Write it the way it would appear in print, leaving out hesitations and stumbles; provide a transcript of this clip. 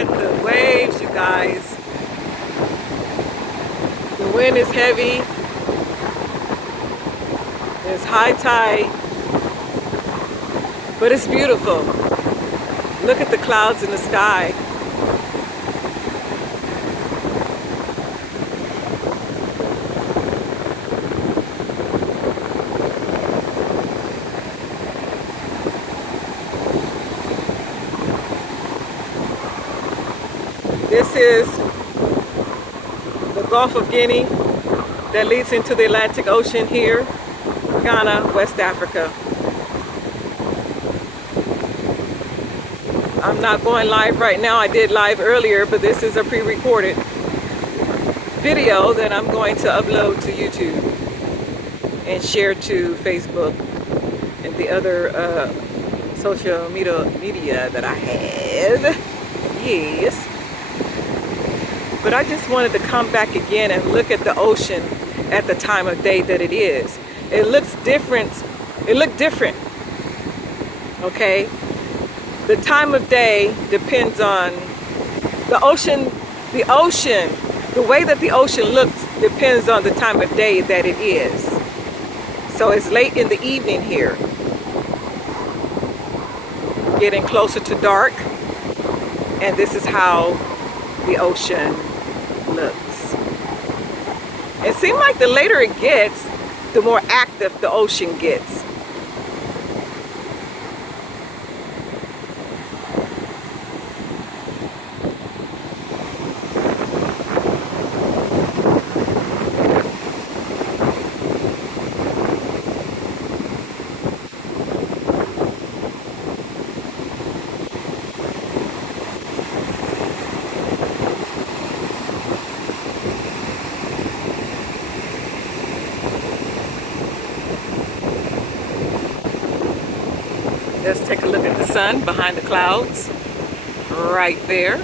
at the waves, you guys. The wind is heavy. There's high tide, but it's beautiful. Look at the clouds in the sky. This is the Gulf of Guinea that leads into the Atlantic Ocean here, Ghana, West Africa. I'm not going live right now. I did live earlier, but this is a pre-recorded video that I'm going to upload to YouTube and share to Facebook and the other social media that I have. Yes. But I just wanted to come back again and look at the ocean at the time of day that it is. It looks different. It looked different. Okay? The time of day depends on the ocean. The way that the ocean looks depends on the time of day that it is. So it's late in the evening here. Getting closer to dark. And this is how the ocean looks. It seems like the later it gets, the more active the ocean gets. Let's take a look at the sun behind the clouds, right there.